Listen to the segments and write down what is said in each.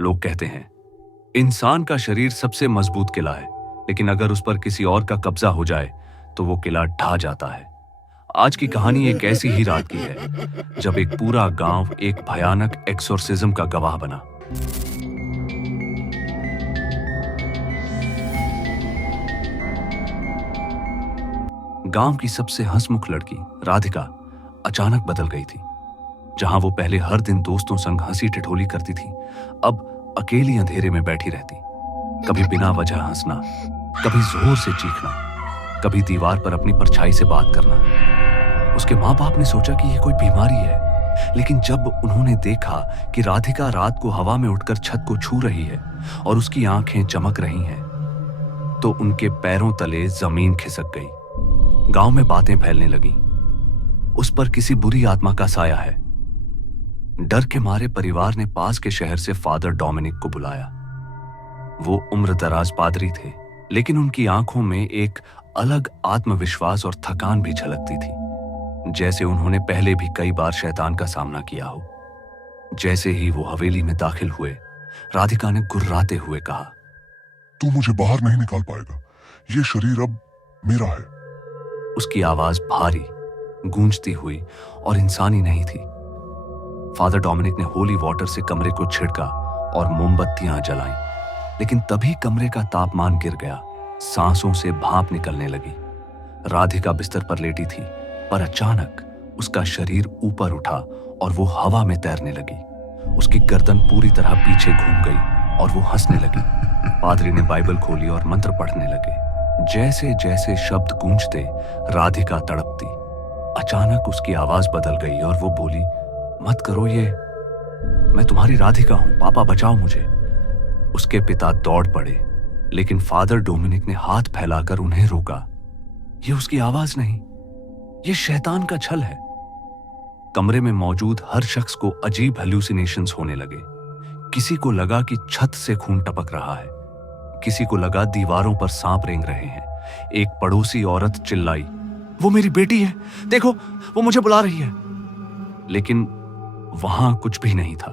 लोग कहते हैं इंसान का शरीर सबसे मजबूत किला है, लेकिन अगर उस पर किसी और का कब्जा हो जाए तो वो किला ढह जाता है। आज की कहानी एक ऐसी ही रात की है जब एक पूरा गांव एक भयानक एक्सोर्सिज्म का गवाह बना। गांव की सबसे हंसमुख लड़की राधिका अचानक बदल गई थी। जहां वो पहले हर दिन दोस्तों संग हंसी ठिठोली करती थी, अब अकेली अंधेरे में बैठी रहती। कभी बिना वजह हंसना, कभी जोर से चीखना, कभी दीवार पर अपनी परछाई से बात करना। उसके माँ बाप ने सोचा कि यह कोई बीमारी है, लेकिन जब उन्होंने देखा कि राधिका रात को हवा में उठकर छत को छू रही है और उसकी आंखें चमक रही हैं, तो उनके पैरों तले जमीन खिसक गई। गांव में बातें फैलने लगीं। उस पर किसी बुरी आत्मा का साया है। डर के मारे परिवार ने पास के शहर से फादर डोमिनिक को बुलाया। वो उम्रदराज पादरी थे, लेकिन उनकी आंखों में एक अलग आत्मविश्वास और थकान भी झलकती थी, जैसे उन्होंने पहले भी कई बार शैतान का सामना किया हो। जैसे ही वो हवेली में दाखिल हुए, राधिका ने गुर्राते हुए कहा, तू मुझे बाहर नहीं निकाल पाएगा, ये शरीर अब मेरा है। उसकी आवाज भारी, गूंजती हुई और इंसानी नहीं थी। फादर डोमिनिक ने होली वाटर से कमरे को छिड़का और मोमबत्तियां जलाईं, लेकिन तभी कमरे का तापमान गिर गया। सांसों से भाप निकलने लगी। राधिका बिस्तर पर लेटी थी, पर अचानक उसका शरीर ऊपर उठा और वो हवा में तैरने लगी। उसकी गर्दन पूरी तरह पीछे घूम गई और वो हंसने लगी। पादरी ने बाइबल खोली और मंत्र पढ़ने लगे। जैसे जैसे शब्द गूंजते, राधिका तड़पती। अचानक उसकी आवाज बदल गई और वो बोली, मत करो ये, मैं तुम्हारी राधिका हूं, पापा बचाओ मुझे। उसके पिता दौड़ पड़े, लेकिन फादर डोमिनिक ने हाथ फैलाकर उन्हें रोका। ये उसकी आवाज नहीं, ये शैतान का छल है। कमरे में मौजूद हर शख्स को अजीब हेलुसिनेशंस होने लगे। किसी को लगा कि छत से खून टपक रहा है, किसी को लगा दीवारों पर सांप रेंग रहे हैं। एक पड़ोसी औरत चिल्लाई, वो मेरी बेटी है, देखो वो मुझे बुला रही है। लेकिन वहां कुछ भी नहीं था,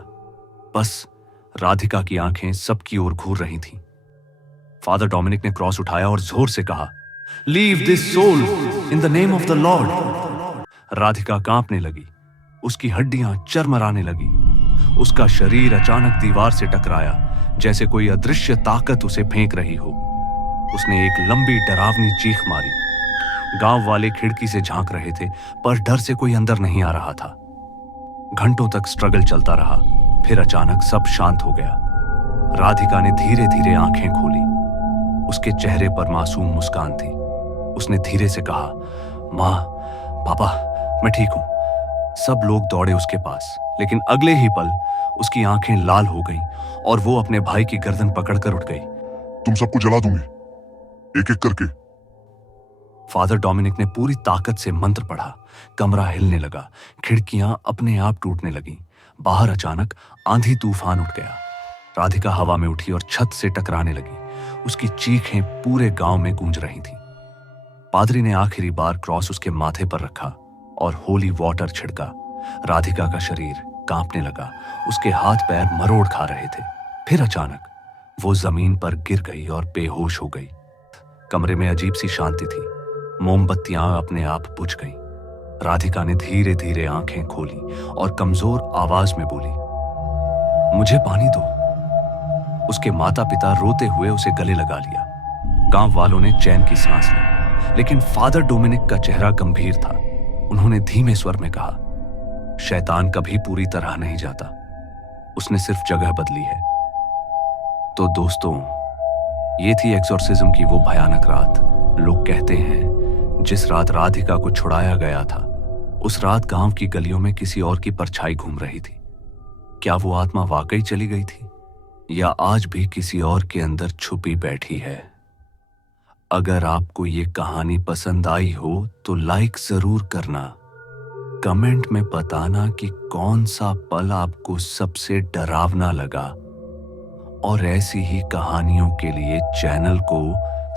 बस राधिका की आंखें सबकी ओर घूर रही थीं। फादर डोमिनिक ने क्रॉस उठाया और जोर से कहा, leave this soul in the name of the Lord. Radhika कांपने लगी, उसकी हड्डियां चरमराने लगी। उसका शरीर अचानक दीवार से टकराया, जैसे कोई अदृश्य ताकत उसे फेंक रही हो। उसने एक लंबी डरावनी चीख मारी। गांव वाले खिड़की से झांक रहे थे, पर डर से कोई अंदर नहीं आ रहा था। घंटों तक स्ट्रगल चलता रहा, फिर अचानक सब शांत हो गया। राधिका ने धीरे धीरे आंखें खोली। उसके चेहरे पर मासूम मुस्कान थी। उसने धीरे से कहा, माँ, पापा, मैं ठीक हूं। सब लोग दौड़े उसके पास, लेकिन अगले ही पल उसकी आंखें लाल हो गईं और वो अपने भाई की गर्दन पकड़कर उठ गई। तुम सबको जला दूंगी, एक एक करके। फादर डोमिनिक ने पूरी ताकत से मंत्र पढ़ा। कमरा हिलने लगा, खिड़कियां अपने आप टूटने लगीं। बाहर अचानक आंधी तूफान उठ गया। राधिका हवा में उठी और छत से टकराने लगी। उसकी चीखें पूरे गांव में गूंज रही थीं। पादरी ने आखिरी बार क्रॉस उसके माथे पर रखा और होली वाटर छिड़का। राधिका का शरीर कांपने लगा, उसके हाथ पैर मरोड़ खा रहे थे। फिर अचानक वो जमीन पर गिर गई और बेहोश हो गई। कमरे में अजीब सी शांति थी। मोमबत्तियां अपने आप बुझ गईं। राधिका ने धीरे धीरे आंखें खोली और कमजोर आवाज में बोली, मुझे पानी दो। उसके माता पिता रोते हुए उसे गले लगा लिया। गांव वालों ने चैन की सांस ली, लेकिन फादर डोमिनिक का चेहरा गंभीर था। उन्होंने धीमे स्वर में कहा, शैतान कभी पूरी तरह नहीं जाता, उसने सिर्फ जगह बदली है। तो दोस्तों, ये थी एक्सोर्सिज्म की वो भयानक रात। लोग कहते हैं जिस रात राधिका को छुड़ाया गया था, उस रात गांव की गलियों में किसी और की परछाई घूम रही थी। क्या वो आत्मा वाकई चली गई थी, या आज भी किसी और के अंदर छुपी बैठी है? अगर आपको ये कहानी पसंद आई हो तो लाइक जरूर करना। कमेंट में बताना कि कौन सा पल आपको सबसे डरावना लगा, और ऐसी ही कहानियों के लिए चैनल को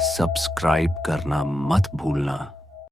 सब्सक्राइब करना मत भूलना।